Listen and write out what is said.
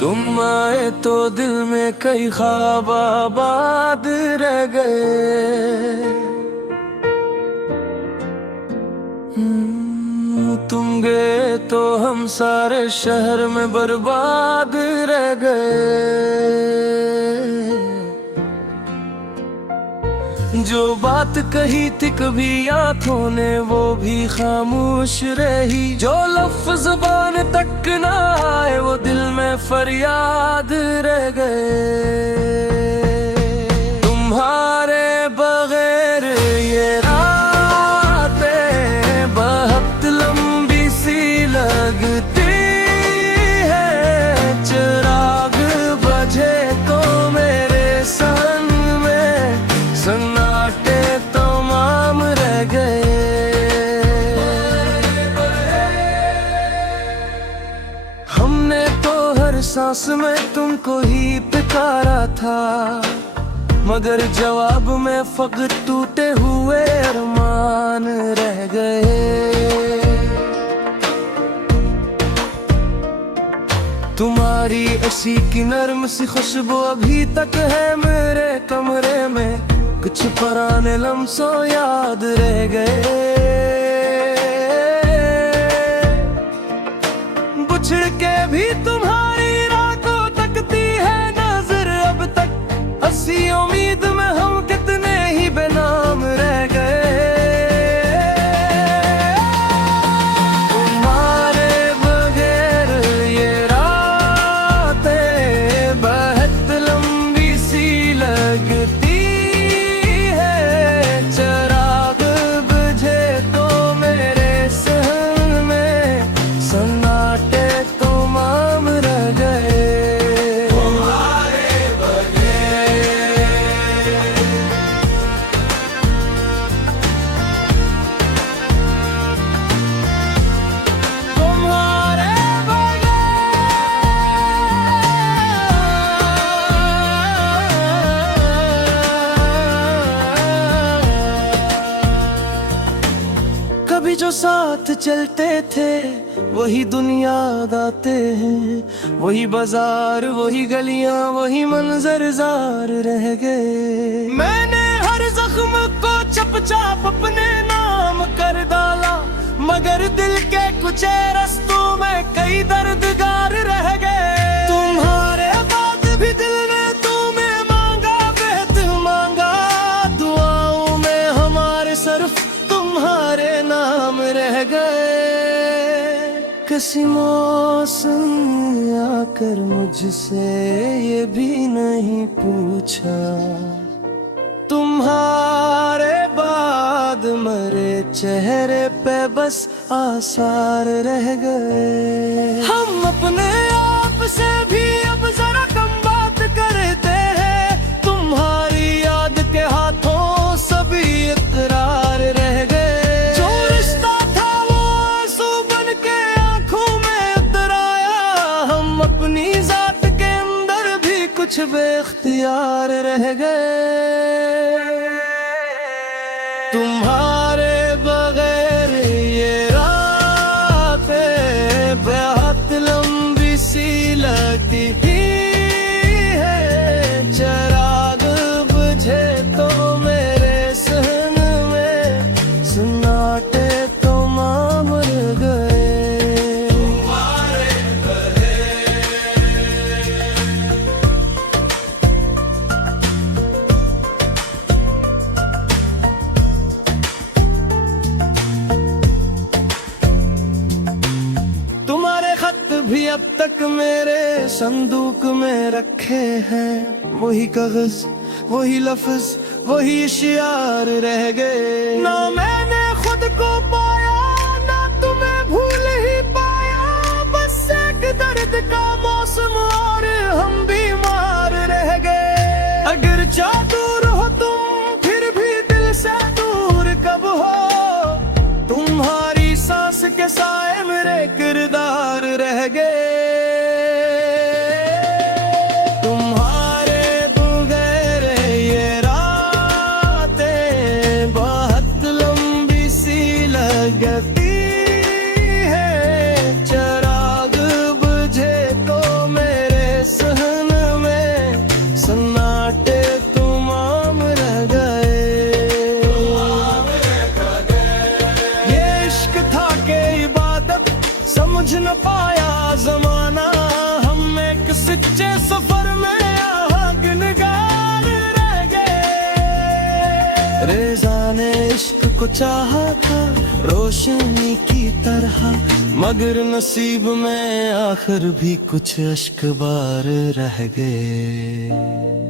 तुम आए तो दिल में कई ख्वाब आबाद रह गए। तुम गए तो हम सारे शहर में बर्बाद रह गए। जो बात कही थी कभी आंखों ने वो भी खामोश रही। जो लफ्ज़ ज़बान तक ना आए वो दिल में फरियाद रह गए। तुम्हारे बगैर ये रातें बहुत लंबी सी लगती है। चिराग बजे तो मेरे संग में सन्नाटे तमाम रह गए। हमने तो हर सांस में तुमको ही पुकारा था, मगर जवाब में फकत टूटे हुए अरमान रह गए। तुम्हारी ऐसी की नर्म सी खुशबू अभी तक है मेरे कमरे में। कुछ पुराने लम्हों याद रह गए। बुझ के भी तुम्हारी रातों तकती है नजर अब तक। हंसी उम्मीद में हम कितने ही बेनाम रह गए। तुम्हारे बगैर ये रातें बहुत लंबी सी लगती। कभी जो साथ चलते थे वही दुनिया आते हैं। वही बाजार वही गलियां वही मंजर जार रह गए। मैंने हर जख्म को चुपचाप अपने नाम कर डाला, मगर दिल के कुछ रास्तों में कई दर्दगार रह गए। तुम्हारे बाद भी दिल ने तुम्हें मांगा बेहद मांगा। दुआओं में हमारे सिर्फ तुम्हारे नाम रह गए। किसी मौसम आकर मुझसे ये भी नहीं पूछा, तुम्हारे बाद मरे चेहरे पे बस आसार रह गए। हम अपने आप से भी अब जरा कम बात करते हैं। तुम्हारी याद के हाथों सभी इकरार रह गए। जो रिश्ता था वो आंसू बन के आंखों में उतर आया। हम अपनी जात के अंदर भी कुछ बेख्तियार रह गए। तुम्हारे बगैर ये रातें बहुत लंबी सी लगती है। चिराग बुझे तो मेरे सहन में सन्नाटे तमाम रह गए। तुम्हारे भी अब तक मेरे संदूक में रखे हैं। वही कागज वही लफ्ज वही इशार रह गए। ना मैंने खुद को पाया ना तुम्हें भूल ही पाया। बस एक दर्द का मौसम और हम बीमार रह गए। अगर चाह दूर हो तुम फिर भी दिल से दूर कब हो। तुम्हारी सांस के साए मेरे किरदार रह गए। तुम्हारे बगैर ये रातें बहुत लंबी सी लगती है। चिराग बुझे तो मेरे समझ न पाया जमाना, हम एक सच्चे सफर में आगनगार रह गए। रेजा ने इश्क को चाहा था रोशनी की तरह, मगर नसीब में आखिर भी कुछ अश्क बार रह गए।